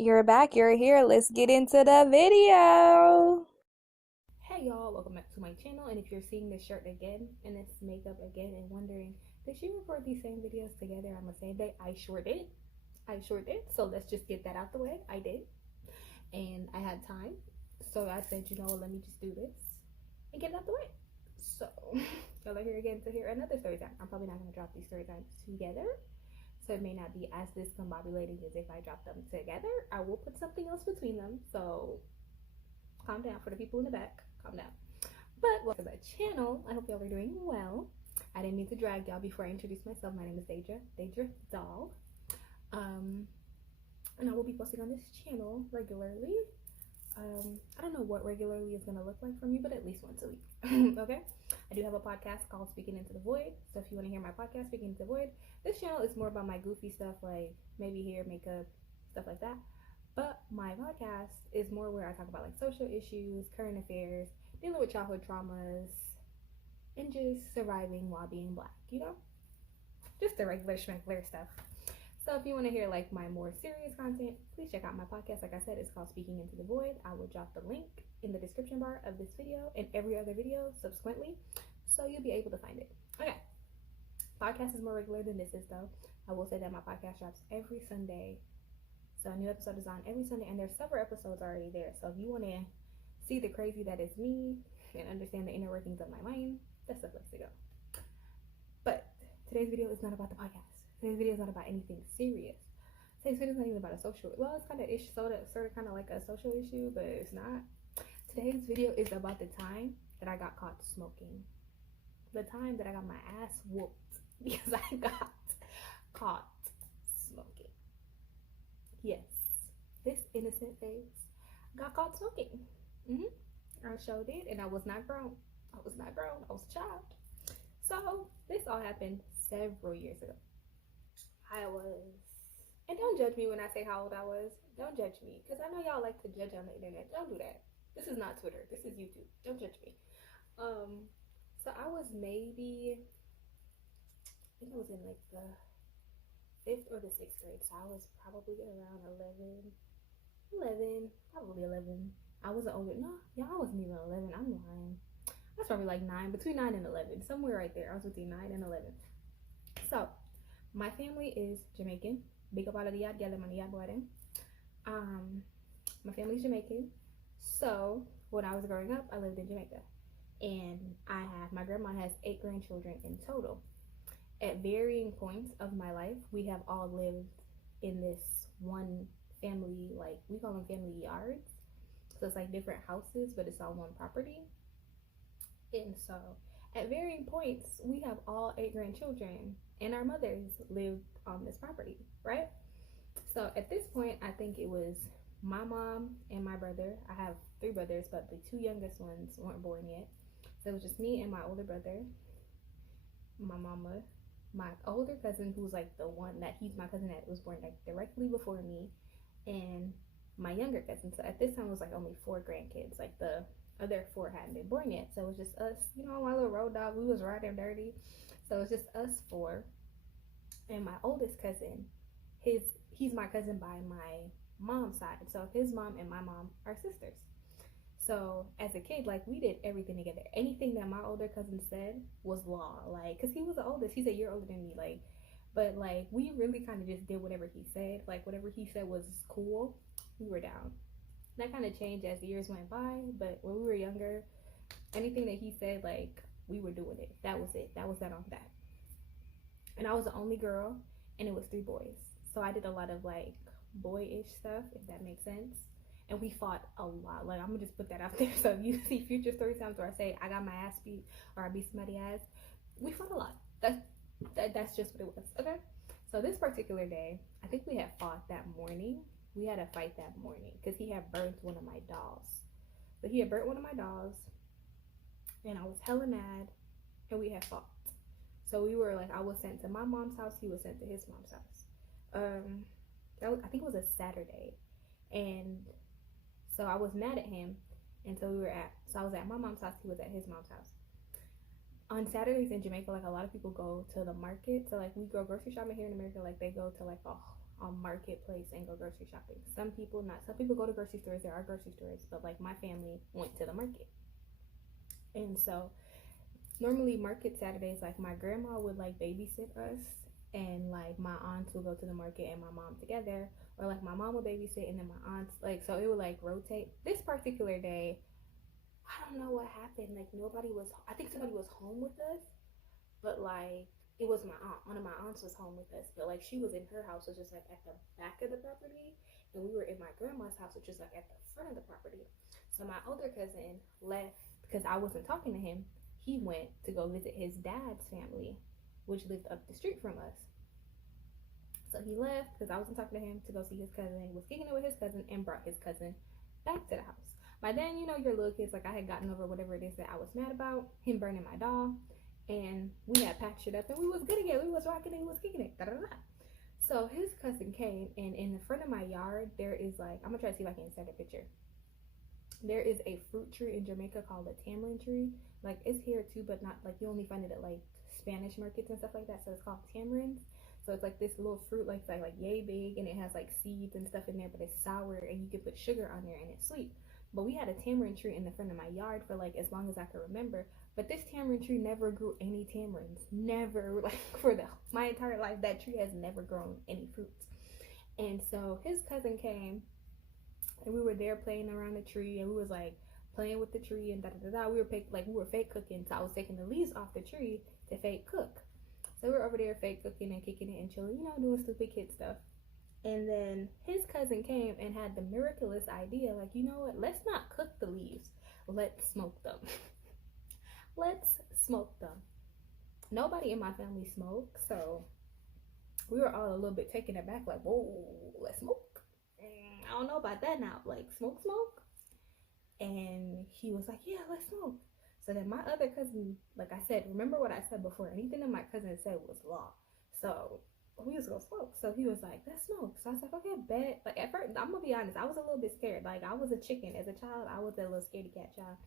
You're back, you're here. Let's get into the video. Hey y'all, welcome back to my channel. And if you're seeing this shirt again and this makeup again and wondering, did she record these same videos together on the same day? I sure did. I sure did. So let's just get that out the way. I did. And I had time. So I said, you know what, let me just do this and get it out the way. So y'all are here again to hear another story time. I'm probably not going to drop these story times together. So it may not be as discombobulating as if I drop them together. I will put something else between them. So calm down for the people in the back. Calm down. But welcome to the channel. I hope y'all are doing well. I didn't mean to drag y'all before I introduce myself. My name is Deidre Doll. And I will be posting on this channel regularly. I don't know what regularly is gonna look like for me, but at least once a week. Okay? I do have a podcast called Speaking Into the Void. So if you want to hear my podcast, Speaking Into the Void, this channel is more about my goofy stuff, like maybe hair, makeup, stuff like that. But my podcast is more where I talk about like social issues, current affairs, dealing with childhood traumas, and just surviving while being black, Just the regular schmeckler stuff. So if you want to hear like my more serious content, please check out my podcast. Like I said, it's called Speaking Into the Void. I will drop the link in the description bar of this video and every other video subsequently, so you'll be able to find it. Okay. Podcast is more regular than this is though. I will say that my podcast drops every Sunday. So a new episode is on every Sunday, and there's several episodes already there. So if you want to see the crazy that is me and understand the inner workings of my mind, that's the place to go. But today's video is not about the podcast. Today's video is not about anything serious. Today's video is not even about a social. Well, it's kind of sort of kind of like a social issue, but it's not. Today's video is about the time that I got caught smoking. The time that I got my ass whooped because I got caught smoking. Yes, this innocent face got caught smoking. I sure did, and I was not grown. I was not grown. I was a child. So this all happened several years ago. I was, and don't judge me when I say how old I was. Don't judge me, because I know y'all like to judge on the internet. Don't do that. This is not Twitter. This is YouTube. Don't judge me. So I was maybe, I think I was in like the 5th or the 6th grade. So I was probably around 11, probably 11. I wasn't older. No, yeah, I wasn't even 11. I'm lying. I was probably like 9, between 9 and 11, somewhere right there. I was between 9 and 11. So, my family is Jamaican. Big up all of the yad yada money yad boy. My family's Jamaican. So, when I was growing up, I lived in Jamaica. And my grandma has 8 grandchildren in total. At varying points of my life, we have all lived in this one family, like we call them family yards. So it's like different houses, but it's on one property. And so at varying points, we have all 8 grandchildren, and our mothers lived on this property, right? So at this point, I think it was my mom and my brother. I have 3 brothers, but the 2 youngest ones weren't born yet. So it was just me and my older brother, my mama, my older cousin, who's like the one that he's my cousin that was born like directly before me, and my younger cousin. So at this time it was like only 4 grandkids. Like the other 4 hadn't been born yet. So it was just us, my little road dog. We was riding dirty. So it was just us 4. And my oldest cousin, he's my cousin by my mom's side. So his mom and my mom are sisters. So as a kid, like we did everything together. Anything that my older cousin said was law. Like, cause he was the oldest. He's a year older than me. Like, but like we really kind of just did whatever he said. Like whatever he said was cool, we were down. That kind of changed as the years went by. But when we were younger, anything that he said, like we were doing it. That was it. That was that on that. And I was the only girl, and it was 3 boys. So I did a lot of like boyish stuff, if that makes sense. And we fought a lot. Like I'm gonna just put that out there. So if you see future story times where I say I got my ass beat or I beat somebody's ass, we fought a lot. That's just what it was. Okay. So this particular day, I think we had fought that morning. We had a fight that morning because he had burnt one of my dolls. So he had burnt one of my dolls, and I was hella mad, and we had fought. So we were like, I was sent to my mom's house. He was sent to his mom's house. I think it was a Saturday, and so I was mad at him, and so I was at my mom's house, he was at his mom's house. On Saturdays in Jamaica, like a lot of people go to the market. So like we go grocery shopping here in America, like they go to like on Marketplace and go grocery shopping. Some people not. Some people go to grocery stores. There are grocery stores, but like my family went to the market. And so normally market Saturdays, like my grandma would like babysit us, and like my aunts would go to the market and my mom together, or like my mom would babysit and then my aunts, like, so it would like rotate. This particular day, I don't know what happened. Like nobody was. I think somebody was home with us, but like it was my aunt. One of my aunts was home with us, but like she was in her house, which is like at the back of the property, and we were in my grandma's house, which is like at the front of the property. So my older cousin left because I wasn't talking to him. He went to go visit his dad's family, which lived up the street from us. So he left because I wasn't talking to him to go see his cousin. He was kicking it with his cousin and brought his cousin back to the house. By then, you know, your little kids, like I had gotten over whatever it is that I was mad about, him burning my doll, and we had packed shit up and we was good again. We was rocking it, we was kicking it. Da-da-da. So his cousin came, and in the front of my yard, there is like, I'm gonna try to see if I can insert a picture. There is a fruit tree in Jamaica called a tamarind tree. Like it's here too, but not like you only find it at like Spanish markets and stuff like that. So it's called tamarinds. So it's like this little fruit, like yay big, and it has like seeds and stuff in there, but it's sour, and you can put sugar on there, and it's sweet. But we had a tamarind tree in the front of my yard for like as long as I could remember. But this tamarind tree never grew any tamarinds. Never, like for my entire life, that tree has never grown any fruits. And so his cousin came, and we were there playing around the tree, and we was like playing with the tree and da da da da. We were fake cooking, so I was taking the leaves off the tree to fake cook. So we were over there fake cooking and kicking it and chilling, you know, doing stupid kid stuff. And then his cousin came and had the miraculous idea, like, you know what? Let's not cook the leaves. Let's smoke them. Let's smoke them. Nobody in my family smoked, so we were all a little bit taken aback, like, whoa, let's smoke. I don't know about that now. Like, smoke. And he was like, yeah, let's smoke. So then my other cousin, like I said, remember what I said before, anything that my cousin said was law. So we was gonna smoke. So he was like, let's smoke. So I was like, okay, bet. Like at first, I'm gonna be honest, I was a little bit scared. Like I was a chicken as a child. I was a little scaredy cat child.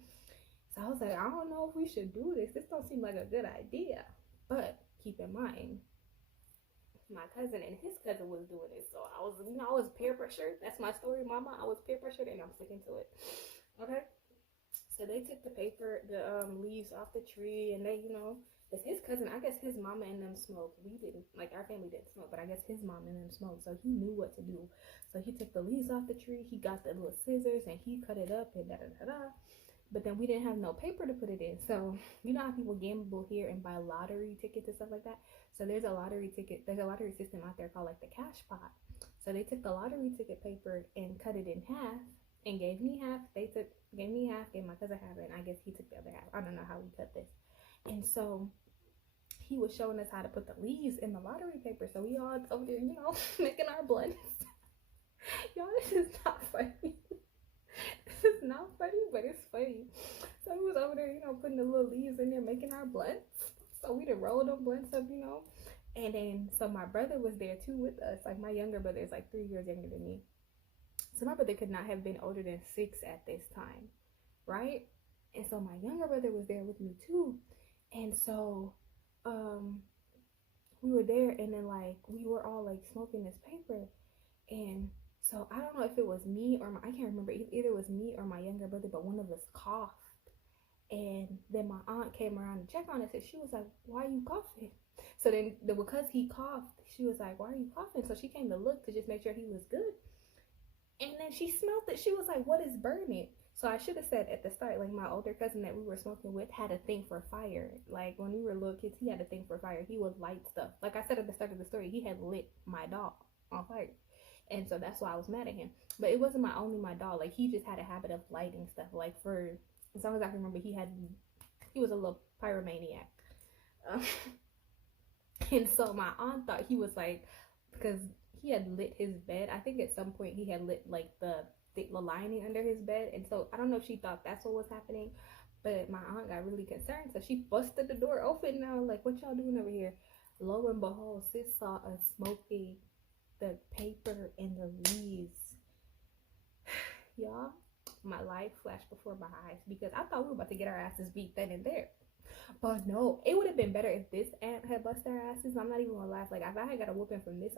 So I was like, I don't know if we should do this. This don't seem like a good idea. But keep in mind, my cousin and his cousin was doing it. So I was peer pressured. That's my story, mama. I was peer pressured and I'm sticking to it. Okay. So they took the leaves off the tree, and they, you know, it's his cousin. I guess his mama and them smoked. We didn't, like our family didn't smoke, but I guess his mom and them smoked. So he knew what to do. So he took the leaves off the tree. He got the little scissors and he cut it up and da da da da. But then we didn't have no paper to put it in. So you know how people gamble here and buy lottery tickets and stuff like that. So there's a lottery system out there called like the cash pot. So they took the lottery ticket paper and cut it in half and gave me half. Gave me half, gave my cousin half, and I guess he took the other half. I don't know how we cut this. And so he was showing us how to put the leaves in the lottery paper. So we all over there, you know, making our blunts. Y'all, this is not funny. This is not funny, but it's funny. So we was over there, you know, putting the little leaves in there, making our blunts. So we done rolled them blunts up, you know. And then, so my brother was there too with us. Like my younger brother is like 3 years younger than me. So my brother could not have been older than 6 at this time, right? And so my younger brother was there with me too. And so we were there, and then like we were all like smoking this paper. And so I don't know if it was me or I can't remember, either it was me or my younger brother, but one of us coughed. And then my aunt came around to check on us, and she was like, why are you coughing? So then because he coughed, she was like, why are you coughing? So she came to look to just make sure he was good. And then she smelled it. She was like, what is burning? So I should have said at the start, like my older cousin that we were smoking with had a thing for fire. Like when we were little kids, he had a thing for fire. He would light stuff. Like I said at the start of the story, he had lit my doll on fire. And so that's why I was mad at him. But it wasn't my doll. Like he just had a habit of lighting stuff. Like for as long as I can remember, he was a little pyromaniac. And so my aunt thought he was like, because he had lit his bed. I think at some point he had lit like the lining under his bed. And so I don't know if she thought that's what was happening, but my aunt got really concerned. So she busted the door open now, like, what y'all doing over here? Lo and behold, sis saw us smoking the paper and the leaves. Y'all, my life flashed before my eyes because I thought we were about to get our asses beat then and there. But no, it would have been better if this aunt had busted her asses. I'm not even gonna laugh. Like if I had got a whooping from this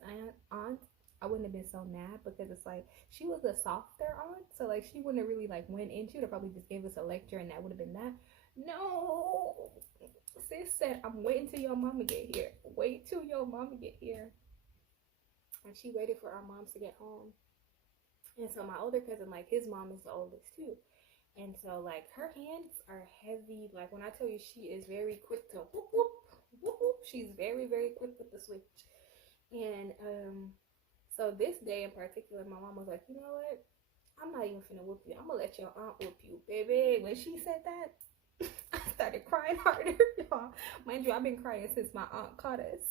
aunt, I wouldn't have been so mad because it's like she was a softer aunt, so like she wouldn't have really like went in. She would have probably just gave us a lecture, and that would have been that. No, sis said, "I'm waiting till your mama get here. Wait till your mama get here." And she waited for our moms to get home. And so my older cousin, like his mom is the oldest too. And so like her hands are heavy. Like when I tell you she is very quick to whoop whoop whoop whoop. She's very, very quick with the switch. And so this day in particular, my mom was like, you know what? I'm not even finna whoop you. I'm gonna let your aunt whoop you, baby. When she said that, I started crying harder, y'all. Mind you, I've been crying since my aunt caught us.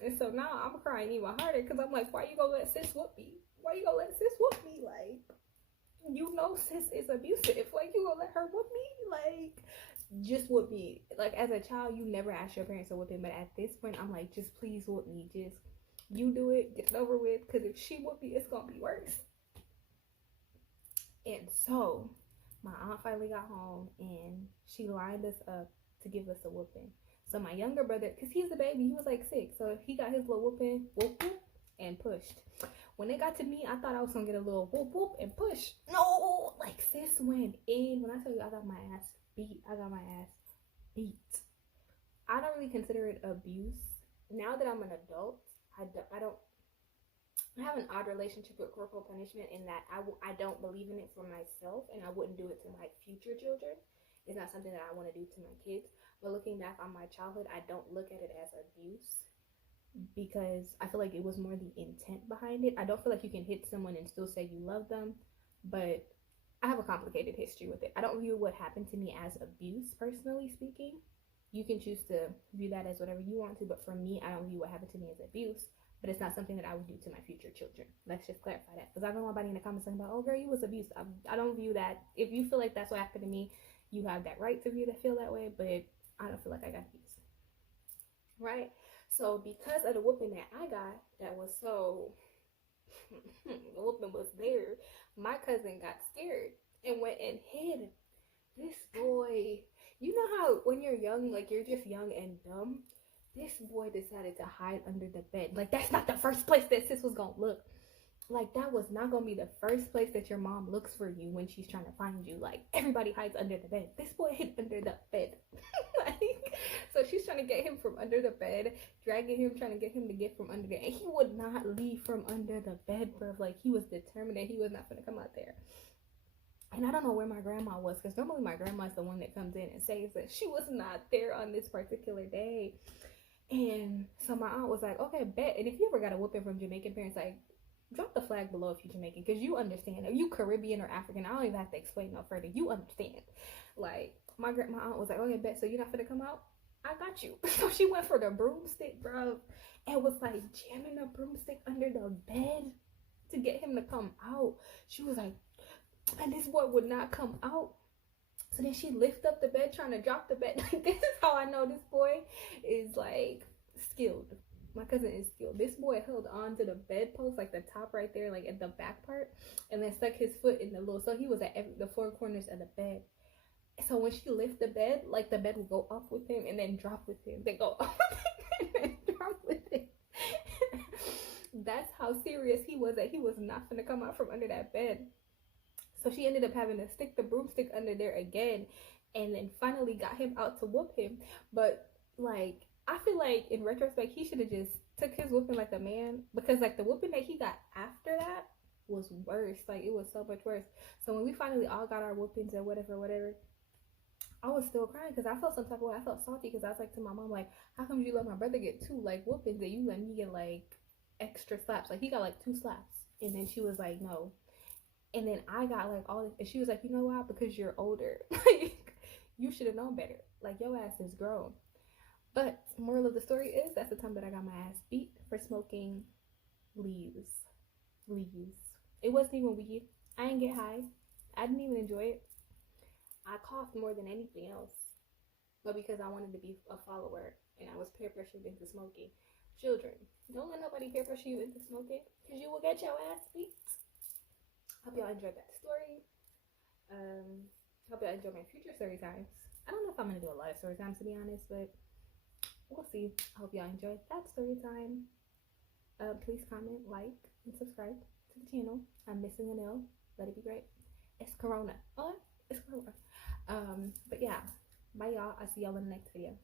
And so now I'm crying even harder because I'm like, why you gonna let sis whoop me? Why you gonna let sis whoop me? Like, you know sis is abusive. Like, you gonna let her whoop me? Like, just whoop me. Like, as a child, you never ask your parents to whoop him. But at this point, I'm like, just please whoop me. Just, you do it. Get it over with. Because if she whoop me, it's gonna be worse. And so, my aunt finally got home. And she lined us up to give us a whooping. So my younger brother, because he's the baby, he was like 6. So he got his little whooping, whoop, whoop, and pushed. When it got to me, I thought I was going to get a little whoop, whoop, and push. No! Like, sis went in. When I tell you I got my ass beat, I got my ass beat. I don't really consider it abuse. Now that I'm an adult, I have an odd relationship with corporal punishment in that I don't believe in it for myself, and I wouldn't do it to my future children. It's not something that I want to do to my kids. But looking back on my childhood, I don't look at it as abuse because I feel like it was more the intent behind it. I don't feel like you can hit someone and still say you love them, but I have a complicated history with it. I don't view what happened to me as abuse, personally speaking. You can choose to view that as whatever you want to, but for me, I don't view what happened to me as abuse, but it's not something that I would do to my future children. Let's just clarify that, because I don't want nobody in the comments saying about, oh girl, you was abused. I don't view that. If you feel like that's what happened to me, you have that right to feel that way, but I don't feel like I got abused, right? So because of the whooping that I got, that was so, the whooping was there, my cousin got scared and went and hid. This boy, you know how when you're young, like you're just young and dumb? This boy decided to hide under the bed. Like, that's not the first place that sis was gonna look. Like, that was not gonna be the first place that your mom looks for you when she's trying to find you. Like, everybody hides under the bed. This boy hid under the bed. Like, so she's trying to get him from under the bed, dragging him, trying to get him to get from under there. And he would not leave from under the bed, bro. Like, he was determined that he was not gonna come out there. And I don't know where my grandma was, because normally my grandma is the one that comes in and says that she was not there on this particular day. And so my aunt was like, okay, bet. And if you ever got a whooping from Jamaican parents, like, drop the flag below if you're Jamaican, because you understand. If you Caribbean or African, I don't even have to explain no further. You understand. Like, my aunt was like, okay, bet, so you're not gonna come out? I got you. So she went for the broomstick, bro, and was like jamming the broomstick under the bed to get him to come out. She was like, and this boy would not come out. So then she lift up the bed, trying to drop the bed. Like, this is how I know this boy is like skilled. My cousin is skilled. This boy held on to the bedpost, like the top right there, like at the back part, and then stuck his foot in the little. So he was at the 4 corners of the bed. So when she lift the bed, like the bed would go up with him and then drop with him. They go up and then drop with him. That's how serious he was, that he was not gonna come out from under that bed. So she ended up having to stick the broomstick under there again, and then finally got him out to whoop him. But like, I feel like in retrospect, he should have just took his whooping like a man, because like the whooping that he got after that was worse. Like, it was so much worse. So when we finally all got our whoopings or whatever, I was still crying because I felt some type of way. I felt salty because I was like to my mom, like, how come you let my brother get 2 like whoopings and you let me get like extra slaps? Like, he got like 2 slaps. And then she was like, no. And then I got like all this, and she was like, you know why? Because you're older. Like, you should have known better. Like, your ass is grown. But moral of the story is, that's the time that I got my ass beat for smoking leaves. It wasn't even weed. I didn't get high. I didn't even enjoy it. I coughed more than anything else, but because I wanted to be a follower and I was peer pressured into smoking. Children, don't let nobody peer pressure you into smoking, because you will get your ass beat. Hope y'all enjoyed that story. Hope y'all enjoy my future story times. I don't know if I'm gonna do a lot of story times, to be honest, but we'll see. I hope y'all enjoyed that story time. Please comment, like, and subscribe to the channel. I'm missing a nail. Let it be great. It's Corona. Oh, it's Corona. But yeah, bye y'all. I'll see y'all in the next video.